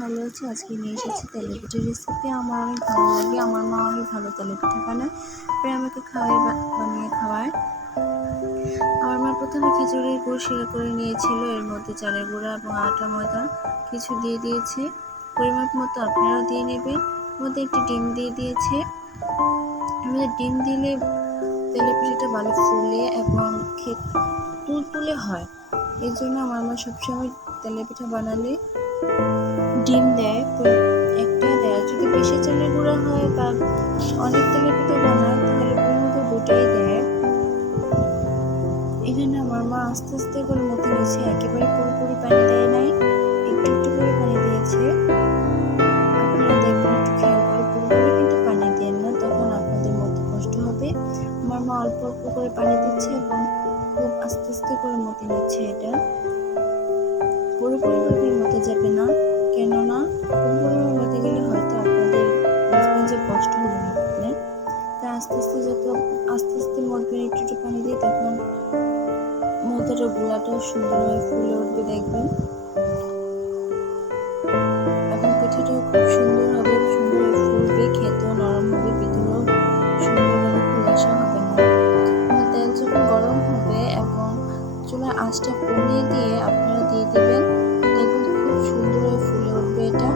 ভালো আছি। আজকে নিয়ে এসেছি তেলে পিঠার রেসিপি। আমার অনেক ভালো লাগে। আমার মা অনেক ভালো তেলে পিঠা বানায়, প্রায় আমাকে বানিয়ে খাওয়ায়। আমার মা প্রথমে খিচুড়ির গুড় শিরা করে নিয়েছিল, এর মধ্যে চালের গুঁড়া এবং আটা ময়দা কিছু দিয়ে দিয়েছে। পরিমাপ মতো আপনারাও দিয়ে নেবেন। মধ্যে একটি ডিম দিয়ে দিয়েছে। ডিম দিলে তেলে পিঠাটা ভালো ফুলে এবং তুলতুলে হয়। এই জন্য আমার মা সবসময় তেলে পিঠা বানালে ডিম দেয়, একটা দেয়। যদি বেশি চালের গুঁড়া হয় বা অনেক তেলে পিঠা বানায় তাহলে পরিমাপ দুটাই দেয়। এখানে আমার মা আস্তে আস্তে করে মতে নিয়েছে, একেবারে পুরোপুরি পানি দেয় নাই, একটু একটু করে পানি দিয়েছে। আপনারা দেখবেন, একটু খেয়াল করে, পুরোপুরি কিন্তু পানি দেন না, তখন আপনাদের মতে কষ্ট হবে। আমার মা অল্প অল্প করে পানি দিচ্ছে এবং খুব আস্তে আস্তে করে মতে নিচ্ছে। এটা পুরোপুরি মতে যাবে না, কেননা পুরোপুরি মতে গেলে হয়তো আপনাদের বুঝবেন যে কষ্ট হবে মতে। তাই আস্তে আস্তে আস্তে আস্তে মতবেন, একটু একটু পানি দিয়ে, তখন মতের গোলাটাও সুন্দর হয়ে ফুলে উঠবে দেখবেন, এবং পিঠাটাও খুব সুন্দর হবে, সুন্দর হয়ে ফুলবে, খেতেও নরম হবে, ভিতরেও সুন্দরভাবে খোলাসা হবে না। তেল যখন গরম হবে এবং চুলার আঁচটা কমিয়ে দিয়ে আপনারা দিয়ে দেবেন, দেখবেন খুব সুন্দর হয়ে ফুলে উঠবে। এটা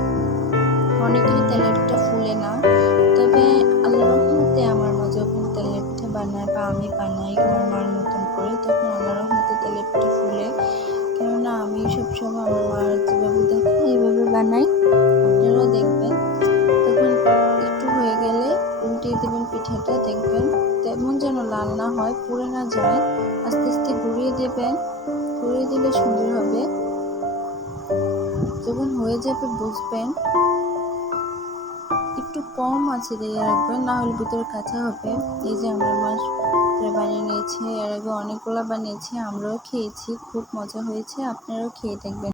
অনেকেরই তেলের পিঠা ফুলে না, তবে আল্লাহর রহমতে আমার মা যখন তেলের পিঠা বানায় বা আমি বানাই আমার মার মতন করে, তখন আল্লাহর রহমতে তেলের পিঠা ফুলে। কেননা আমি সবসময় আমার মার যেভাবে দেখি এইভাবে বানাই, আপনারাও দেখবেন। তখন একটু হয়ে গেলে উল্টিয়ে দেবেন পিঠাটা, দেখবেন তেমন যেন লাল না হয়, পুড়ে না যায়। আস্তে আস্তে ঘুরিয়ে দেবেন, ঘুরিয়ে দিলে সুন্দর হবে। যখন হয়ে যাবে বুঝবেন, একটু কম আছে দিয়ে রাখবেন, না হলে ভিতরে কাঁচা হবে। এই যে আমার মা বানিয়ে নিয়েছে, এর আগে অনেকগুলো বানিয়েছে, আমরাও খেয়েছি, খুব মজা হয়েছে। আপনারাও খেয়ে দেখবেন।